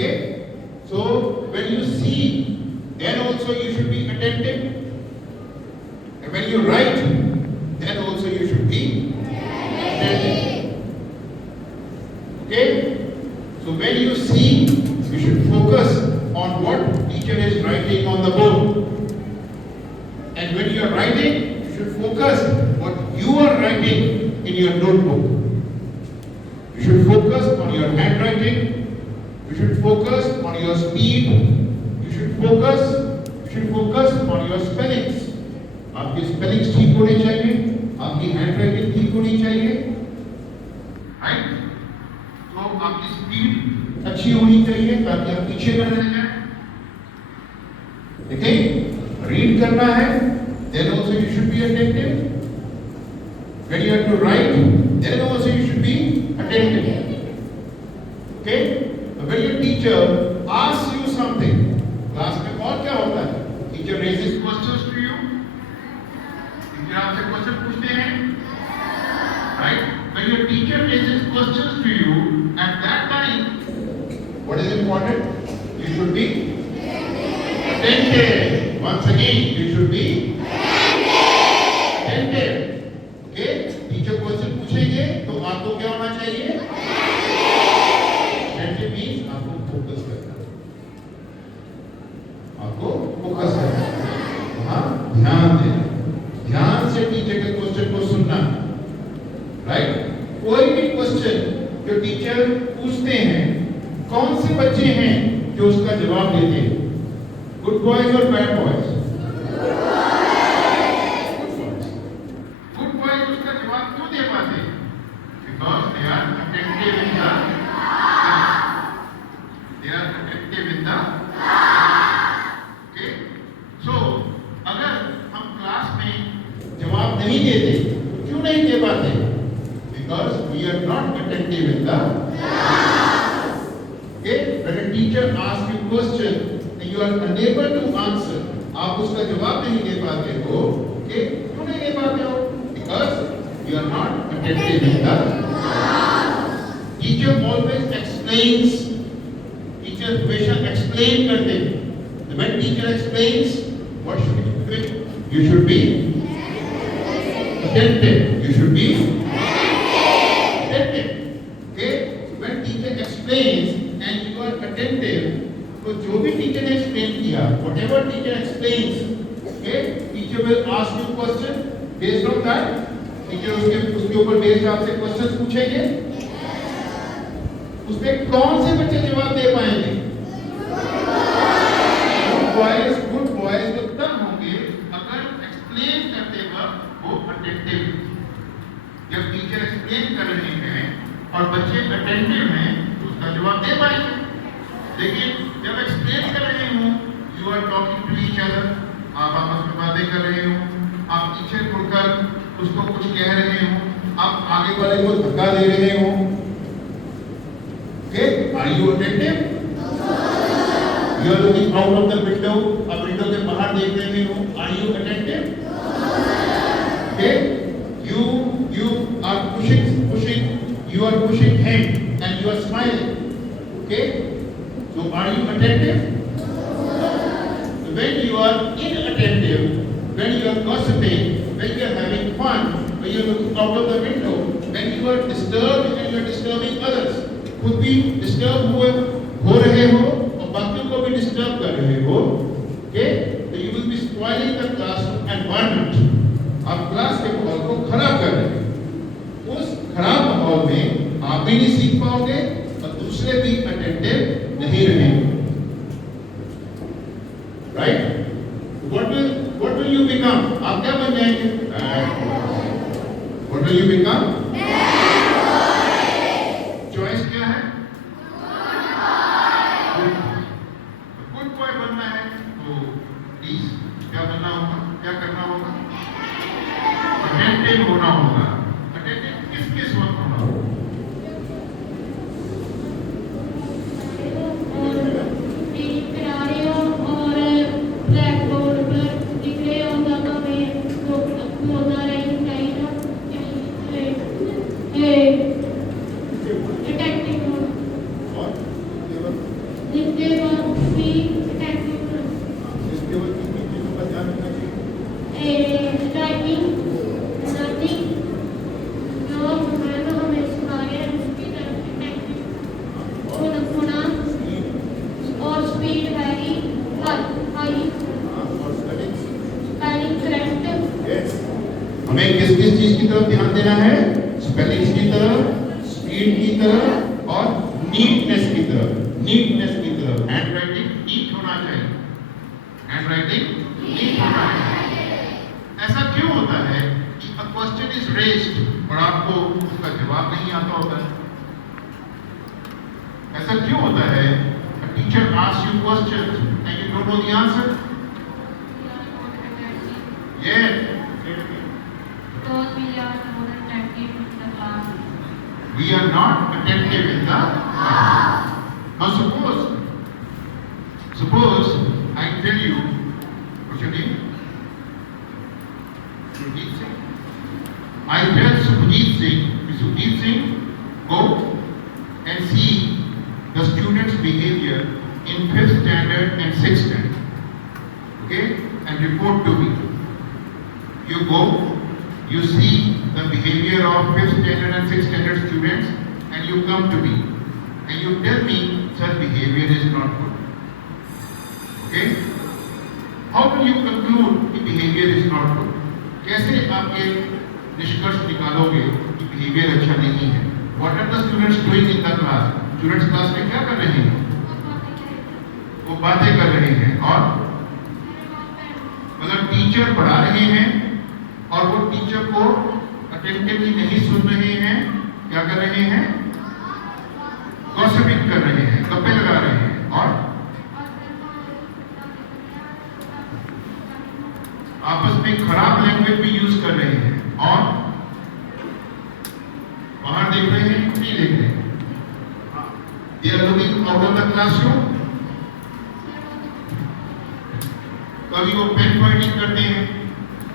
Okay? So when you see, then also you should be attentive. And when you write, then also you should be attentive. Okay? So when you see, you should focus on what teacher is writing on the board. And when you are writing, you should focus what you are writing in your notebook. You should focus on your handwriting. You should focus on your speed. You should focus on your spellings. आपकी spellings ठीक होनी चाहिए, आपकी handwriting ठीक होनी चाहिए, right? तो आपकी स्पीड अच्छी होनी चाहिए ताकि आप पीछे न रह जाएं। देखिए, रीड करना है, then also you should be attentive. When you have to write, then also you should be attentive. Okay? When your teacher asks you something, class में और क्या होता है? Teacher raises questions to you. Teacher आपसे question पूछते हैं, right? When your teacher raises questions to you, at that time, what is important? You should be attentive. Once again, you should be attentive. Okay? Teacher question पूछेंगे तो आपको क्या होना चाहिए? Attentive means आपको फोकस करना, आपको फोकस करना, हाँ, ध्यान देना, ध्यान से टीचर के क्वेश्चन को सुनना, राइट? कोई भी क्वेश्चन जो टीचर पूछते हैं, कौन से बच्चे हैं जो उसका जवाब देते हैं? गुड बॉयज और बैड बॉयज? गुड बॉयज उसका जवाब क्यों दे पाते? Because they are attentive in the class, they are attentive in the, okay? So अगर हम क्लास में जवाब नहीं देते, क्यों नहीं दे पाते? Because we are not attentive in the class. Okay? When a teacher asks you question and you are unable to answer, आप उसका जवाब नहीं दे पाते हो, okay? क्यों नहीं दे पाते हो? Because you are not attentive in the class. Teacher always explains. Teacher हमेशा explain करते हैं. When teacher explains, what should you do? You should be attentive. You should be attentive. Okay? When teacher explains and you are attentive, तो जो भी teacher ने explain किया, whatever teacher explains, okay? Teacher will ask you question based on that. Teacher उसके ऊपर based आपसे questions पूछेंगे. उसमें कौन से बच्चे जवाब दे पाएंगे? Good boys तो तब होंगे अगर explain करते वक्त वो attentive, जब टीचर एक्सप्लेन कर रहे हैं और बच्चे अटेंटिव हैं तो उसका जवाब दे पाएंगे। लेकिन जब एक्सप्लेन कर रहे हो, you are talking to each other, आप आपस में बातें कर रहे हो, आप पीछे मुड़कर उसको कुछ कह रहे हो, आप आगे वाले को धक्का दे रहे हो, okay? Are you attentive? You are looking out of the window, आप विंडो के बाहर देख रहे हो, are you attentive? Okay? You are you are pushing him and you are smiling. Okay? So are you attentive? When you are inattentive, when you are gossiping, when you are having fun, when you are looking out of the window, when you are disturbed and you are disturbing others, खुद भी disturb हो रहे हो और बाकियों को भी disturb कर रहे हो, okay? So you will be spoiling the classroom environment. आप क्लास के माहौल को खराब कर रहे हैं। उस खराब माहौल में आप भी नहीं सीख पाओगे और दूसरे भी अटेंटिव नहीं रहेंगे, right? What will you become? आप क्या बन जाएंगे? What will you become? Choice क्या है? गुड बॉय बनना है तो प्लीज क्या बनना होगा? क्या करना होगा? अटेंटिव होना होगा। अटेंटिव किस वक्त होना होगा? जिसके बाद भी टेक्निकल इसके बाद किन चीजों का ध्यान रखना चाहिए? राइटिंग लर्निंग जो मैंने हमें सिखाया है उसकी तरफ से टेक्निक होना और स्पीड वेरी हाई और स्पेलिंग्स। स्पेलिंग करेक्ट यस, हमें किस किस चीज की तरफ ध्यान देना है? स्पेलिंग्स की तरफ, स्पीड की तरफ और नीटनेस की तरफ। नीटनेस की तरफ, हैंड राइटिंग नीट होना चाहिए। हैंड राइटिंग नीट होना चाहिए। ऐसा क्यों होता है कि अ क्वेश्चन इज रेज्ड और आपको उसका जवाब नहीं आता होता है? ऐसा क्यों होता है? A teacher asks you question and you don't know the answer. Yes, because we are not attentive in the class. we are not attentive in the class. Now suppose I tell you, what's your name? Subhajit Singh. I tell Subhajit Singh, go and see the students' behavior in 5th standard and 6th standard. Okay? And report to me. You go, you see the behavior of 5th standard and 6th standard students and you come to me and you tell me such behavior is not good. Okay? How will you conclude कि behavior is not good? कैसे आप ये निष्कर्ष निकालोगे कि behavior अच्छा नहीं है? What are the students doing in the class? Students class में क्या कर रहे हैं? वो बातें कर रहे हैं और मतलब टीचर पढ़ा रहे हैं और वो टीचर को अटेंटिवली नहीं सुन रहे हैं, क्या कर रहे हैं? गॉसिपिंग कर रहे हैं, गप्पे लगा रहे हैं और आपस में खराब लैंग्वेज भी यूज कर रहे हैं और बाहर देख रहे हैं, नहीं देख रहे हैं। They are looking out of the classroom. कभी वो पेन पॉइंटिंग करते हैं,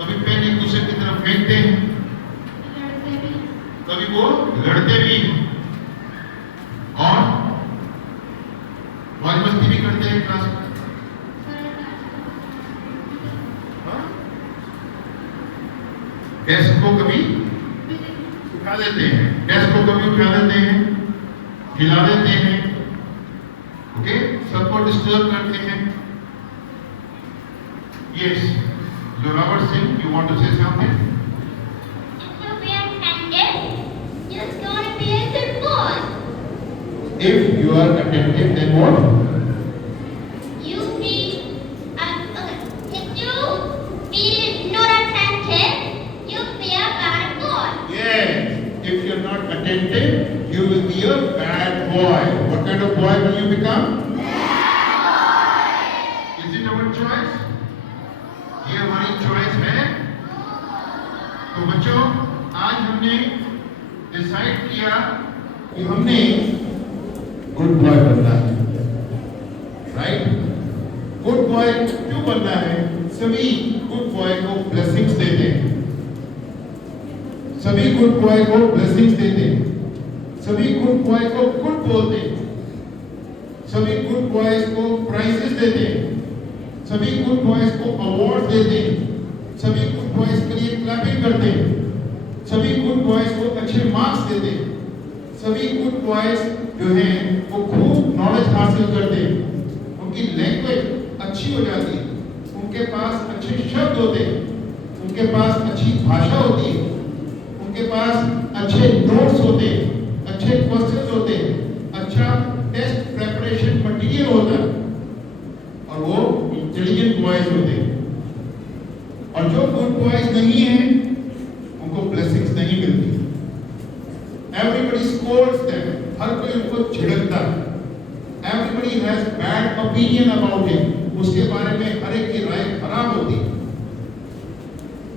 कभी पेन एक दूसरे की तरफ फेंकते हैं, कभी वो लड़ते भी हैं और मौज मस्ती भी करते हैं क्लास में। डेस्क को कभी उठा देते हैं, डेस्क को कभी उठा देते हैं, हिला देते हैं, ओके, सबको डिस्टर्ब करते हैं। Yes, Zorawar Singh, you want to say something? If you pay attention, you're going to be a good boy. If you are attentive, then what? You be, if you be not attentive, you'll be a bad boy. Yes, if you are not attentive, you will be a bad boy. What kind of boy will you become? Bad boy. Is it our choice? ये हमारी choice है। तो बच्चों, आज हमने decide किया कि हमने गुड बॉय बनना है, राइट? गुड बॉय क्यों बनना है? सभी गुड बॉय को ब्लेसिंग्स देते हैं, सभी गुड बॉय को ब्लेसिंग्स देते हैं, सभी गुड बॉय को गुड बोलते हैं, सभी गुड बॉयज को प्राइजेस देते हैं, सभी गुड बॉयज को अवार्ड देते हैं, सभी गुड बॉयज के लिए क्लैपिंग करते हैं, सभी गुड बॉयज को अच्छे मार्क्स देते हैं, सभी गुड बॉयज जो हैं वो खूब नॉलेज हासिल करते हैं, उनकी लैंग्वेज अच्छी हो जाती है, उनके पास अच्छे शब्द होते हैं, उनके पास अच्छी भाषा होती है, उनके पास अच्छे नोट्स होते हैं, अच्छे क्वेश्चंस होते हैं, अच्छा टेस्ट प्रिपरेशन मटेरियल होता है और वो इंटेलिजेंट बॉयज होते हैं। और जो गुड बॉयज नहीं हैं उनको ब्लेसिंग्स नहीं मिलती। एवरीबडी स्कोर्स देम, हर कोई उनको झिड़कता है। Everybody has bad opinion about him, उसके बारे में हर एक की राय खराब होती है,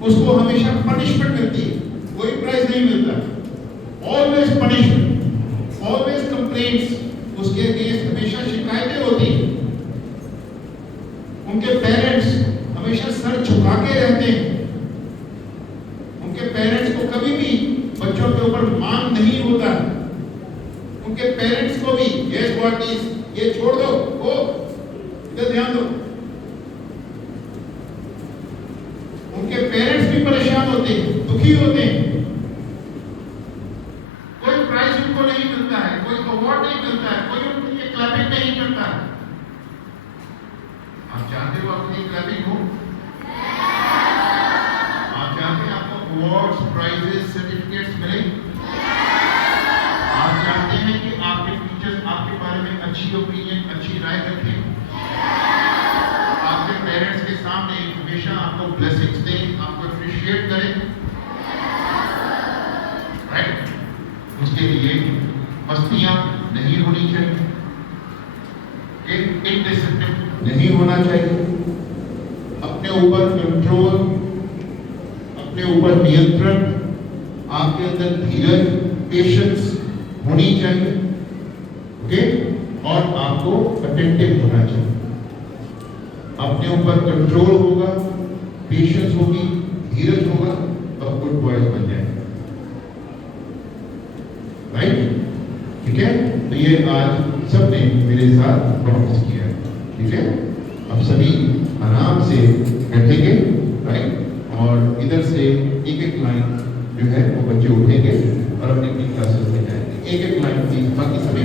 उसको हमेशा पनिशमेंट मिलती है, कोई प्राइज नहीं मिलता। ऑलवेज पनिशमेंट, ऑलवेज कंप्लेंट्स, उसके अगेंस्ट हमेशा शिकायतें होती हैं। उनके पेरेंट्स हमेशा सर झुका के रहते हैं, उनके पेरेंट्स को कभी भी बच्चों के ऊपर मान नहीं होता। उनके पेरेंट्स को भी यस व्हाट इज, ये ये छोड़ दो, वो इधर ध्यान दो। उनके पेरेंट्स भी परेशान होते हैं, दुखी होते हैं। कोई प्राइज उनको नहीं मिलता है, कोई अवार्ड नहीं मिलता है, कोई उनके लिए क्लैपिंग नहीं करता है। आप चाहते हो अपनी क्लैपिंग हो? आप चाहते हैं आपको अवार्ड्स, प्राइजेस, सर्टिफिकेट्स मिले? आप चाहते हैं कि आपके टीचर्स आपके बारे में अच्छी ओपिनियन, अच्छी राय रखें? आपके पेरेंट्स के सामने हमेशा आपको ब्लेसिंग्स दें, आपको अप्रिशिएट करें, राइट? उसके लिए मस्तियां नहीं होनी चाहिए, इनडिसिप्लिन नहीं होना चाहिए, अपने ऊपर कंट्रोल, अपने ऊपर नियंत्रण, आपके अंदर धीरज, पेशेंस होनी चाहिए, ओके? और आपको अटेंटिव होना चाहिए। अपने ऊपर कंट्रोल होगा, पेशेंस होगी, धीरज होगा, और गुड बॉयज बन जाएंगे, राइट? ठीक है? तो ये आज सबने मेरे साथ प्रॉमिस किया है, ठीक है? अब सभी आराम से बैठेंगे, राइट? और इधर से एक एक लाइन जो है वो बच्चे उठेंगे और अपनी अपनी क्लासेस में जाएंगे, एक एक लाइन की, बाकी सभी